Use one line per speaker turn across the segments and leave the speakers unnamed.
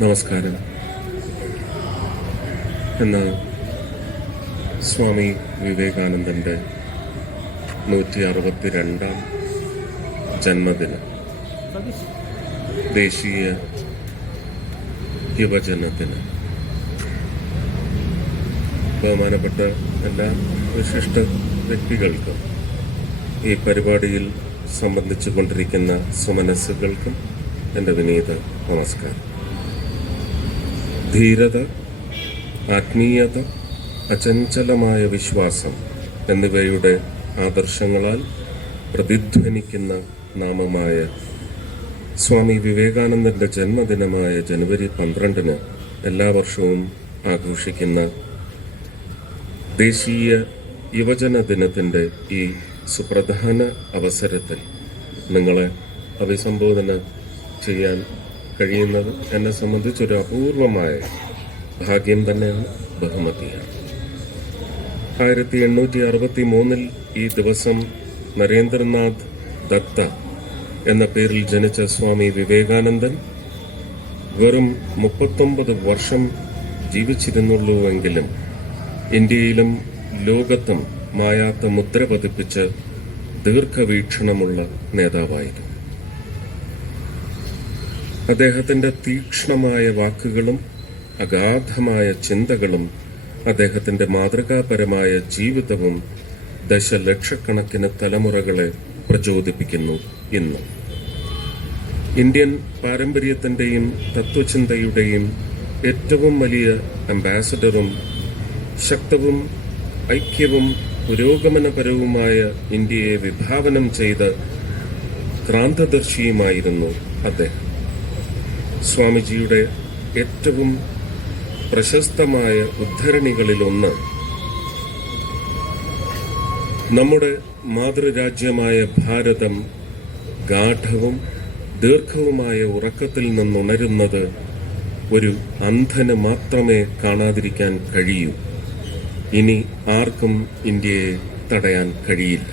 നമസ്കാരം. എന്ന് സ്വാമി വിവേകാനന്ദന്റെ നൂറ്റി അറുപത്തി രണ്ടാം ജന്മദിനം. ദേശീയ യുവജനത്തിന് ബഹുമാനപ്പെട്ട എല്ലാ വിശിഷ്ട വ്യക്തികൾക്കും ഈ പരിപാടിയിൽ സംബന്ധിച്ചു കൊണ്ടിരിക്കുന്ന സുമനസ്സുകൾക്കും എന്റെ വിനീത നമസ്കാരം. ധീരത ആത്മീയത അചഞ്ചലമായ വിശ്വാസം എന്നിവയുടെ ആദർശങ്ങളാൽ പ്രതിധ്വനിക്കുന്ന നാമമായ സ്വാമി വിവേകാനന്ദന്റെ ജന്മദിനമായ ജനുവരി പന്ത്രണ്ടിന് എല്ലാ വർഷവും ആഘോഷിക്കുന്ന ദേശീയ യുവജന ദിനത്തിന്റെ ഈ സുപ്രധാന അവസരത്തിൽ നിങ്ങളെ അഭിസംബോധന ചെയ്യാൻ കഴിയുന്നത് എന്നെ സംബന്ധിച്ചൊരു അപൂർവമായ ഭാഗ്യം തന്നെയാണ് ബഹുമതിയാണ്. ആയിരത്തി എണ്ണൂറ്റി അറുപത്തി മൂന്നിൽ ഈ ദിവസം നരേന്ദ്രനാഥ് ദത്ത എന്ന പേരിൽ ജനിച്ച സ്വാമി വിവേകാനന്ദൻ വെറും മുപ്പത്തൊമ്പത് വർഷം ജീവിച്ചിരുന്നുള്ളൂവെങ്കിലും ഇന്ത്യയിലും ലോകത്തും മായാത്ത മുദ്ര പതിപ്പിച്ച് ദീർഘവീക്ഷണമുള്ള നേതാവായിരുന്നു. അദ്ദേഹത്തിന്റെ തീക്ഷ്ണമായ വാക്കുകളും അഗാധമായ ചിന്തകളും അദ്ദേഹത്തിന്റെ മാതൃകാപരമായ ജീവിതവും ദശലക്ഷക്കണക്കിന് തലമുറകളെ പ്രചോദിപ്പിക്കുന്നു ഇന്ന്. ഇന്ത്യൻ പാരമ്പര്യത്തിന്റെയും തത്വചിന്തയുടെയും ഏറ്റവും വലിയ അംബാസഡറും ശക്തവും ഐക്യവും പുരോഗമനപരവുമായ ഇന്ത്യയെ വിഭാവനം ചെയ്ത ക്രാന്തദർശിയുമായിരുന്നു അദ്ദേഹം. സ്വാമിജിയുടെ ഏറ്റവും പ്രശസ്തമായ ഉദ്ധരണികളിലൊന്ന് നമ്മുടെ മാതൃരാജ്യമായ ഭാരതം ഗാഠവും ദീർഘവുമായ ഉറക്കത്തിൽ നിന്നുണരുന്നത് ഒരു അന്ധന് മാത്രമേ കാണാതിരിക്കാൻ കഴിയൂ. ഇനി ആർക്കും ഇന്ത്യയെ തടയാൻ കഴിയില്ല.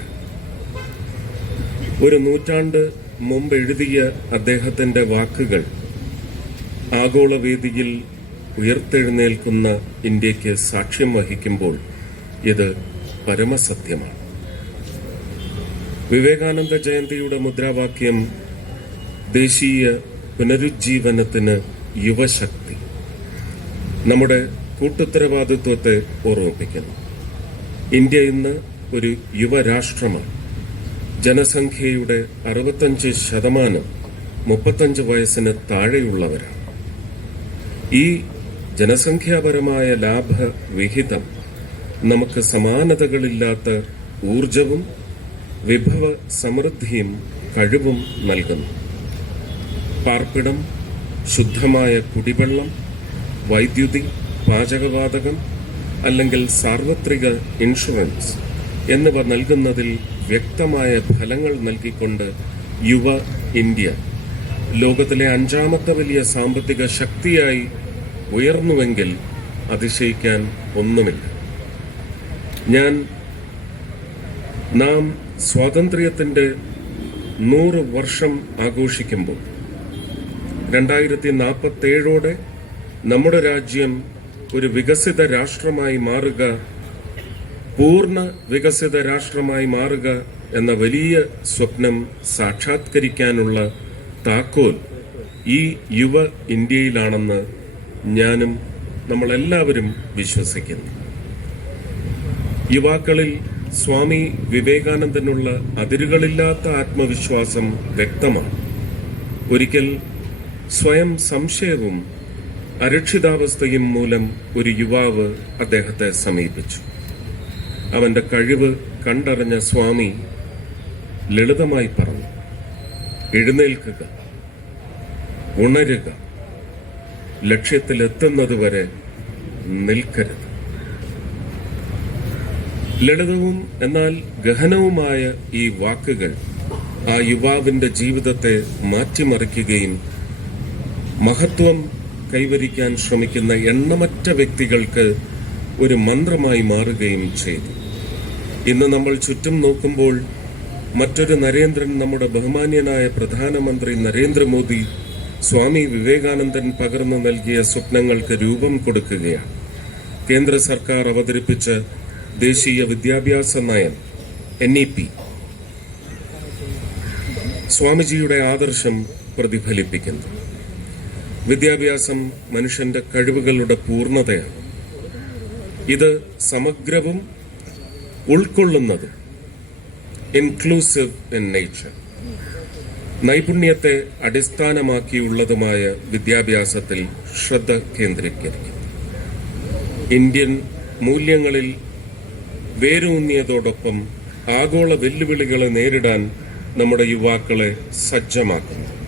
ഒരു നൂറ്റാണ്ട് മുമ്പ് എഴുതിയ അദ്ദേഹത്തിന്റെ വാക്കുകൾ ആഗോളവേദിയിൽ ഉയർത്തെഴുന്നേൽക്കുന്ന ഇന്ത്യയ്ക്ക് സാക്ഷ്യം വഹിക്കുമ്പോൾ ഇത് പരമസത്യമാണ്. വിവേകാനന്ദ ജയന്തിയുടെ മുദ്രാവാക്യം ദേശീയ പുനരുജ്ജീവനത്തിന് യുവശക്തി. നമ്മുടെ കൂട്ടുത്തരവാദിത്വത്തെ ഓർമ്മിപ്പിക്കുന്നു. ഇന്ത്യ ഇന്ന് ഒരു യുവരാഷ്ട്രമാണ്. ജനസംഖ്യയുടെ അറുപത്തഞ്ച് ശതമാനം മുപ്പത്തഞ്ച് വയസ്സിന് താഴെയുള്ളവരാണ്. ഈ ജനസംഖ്യാപരമായ ലാഭവിഹിതം നമുക്ക് സമാനതകളില്ലാത്ത ഊർജവും വിഭവ സമൃദ്ധിയും കഴിവും നൽകുന്നു. പാർപ്പിടം ശുദ്ധമായ കുടിവെള്ളം വൈദ്യുതി പാചകവാതകം അല്ലെങ്കിൽ സാർവത്രിക ഇൻഷുറൻസ് എന്നിവ നൽകുന്നതിൽ വ്യക്തമായ ഫലങ്ങൾ നൽകിക്കൊണ്ട് യുവ ഇന്ത്യ ലോകത്തിലെ അഞ്ചാമത്തെ വലിയ സാമ്പത്തിക ശക്തിയായി ഉയർന്നുവെങ്കിൽ അതിശയിക്കാൻ ഒന്നുമില്ല. ഞാൻ നാം സ്വാതന്ത്ര്യത്തിന്റെ നൂറ് വർഷം ആഘോഷിക്കുമ്പോൾ രണ്ടായിരത്തി നാൽപ്പത്തേഴോടെ നമ്മുടെ രാജ്യം ഒരു വികസിത രാഷ്ട്രമായി മാറുക പൂർണ വികസിത രാഷ്ട്രമായി മാറുക എന്ന വലിയ സ്വപ്നം സാക്ഷാത്കരിക്കാനുള്ള താക്കോൽ ഈ യുവ ഇന്ത്യയിലാണെന്ന് ഞാനും നമ്മളെല്ലാവരും വിശ്വസിക്കുന്നു. യുവാക്കളിൽ സ്വാമി വിവേകാനന്ദനുള്ള അതിരുകളില്ലാത്ത ആത്മവിശ്വാസം വ്യക്തമാണ്. ഒരിക്കൽ സ്വയം സംശയവും അരക്ഷിതാവസ്ഥയും മൂലം ഒരു യുവാവ് അദ്ദേഹത്തെ സമീപിച്ചു. അവന്റെ കഴിവ് കണ്ടറിഞ്ഞ സ്വാമി ലളിതമായി പറഞ്ഞു എഴുന്നേൽക്കുക. ഉണരുക. ലക്ഷ്യത്തിലെത്തുന്നത് വരെ നിൽക്കരുത്. ലളിതവും എന്നാൽ ഗഹനവുമായ ഈ വാക്കുകൾ ആ യുവാവിന്റെ ജീവിതത്തെ മാറ്റിമറിക്കുകയും മഹത്വം കൈവരിക്കാൻ ശ്രമിക്കുന്ന എണ്ണമറ്റ വ്യക്തികൾക്ക് ഒരു മന്ത്രമായി മാറുകയും ചെയ്തു. ഇന്ന് നമ്മൾ ചുറ്റും നോക്കുമ്പോൾ മറ്റൊരു നരേന്ദ്രൻ നമ്മുടെ ബഹുമാന്യനായ പ്രധാനമന്ത്രി നരേന്ദ്രമോദി സ്വാമി വിവേകാനന്ദൻ പകർന്നു നൽകിയ സ്വപ്നങ്ങൾക്ക് രൂപം കൊടുക്കുകയാണ്. കേന്ദ്ര സർക്കാർ അവതരിപ്പിച്ച ദേശീയ വിദ്യാഭ്യാസ നയം എൻ ഇ പി സ്വാമിജിയുടെ ആദർശം പ്രതിഫലിപ്പിക്കുന്നു. വിദ്യാഭ്യാസം മനുഷ്യന്റെ കഴിവുകളുടെ പൂർണതയാണ്. ഇത് സമഗ്രവും ഉൾക്കൊള്ളുന്നതും ഇൻക്ലൂസീവ് ഇൻ നേച്ചർ നൈപുണ്യത്തെ അടിസ്ഥാനമാക്കിയുള്ളതുമായ വിദ്യാഭ്യാസത്തിൽ ശ്രദ്ധ കേന്ദ്രീകരിക്കും. ഇന്ത്യൻ മൂല്യങ്ങളിൽ വേരൂന്നിയതോടൊപ്പം ആഗോള വെല്ലുവിളികളെ നേരിടാൻ നമ്മുടെ യുവാക്കളെ സജ്ജമാക്കുന്നു.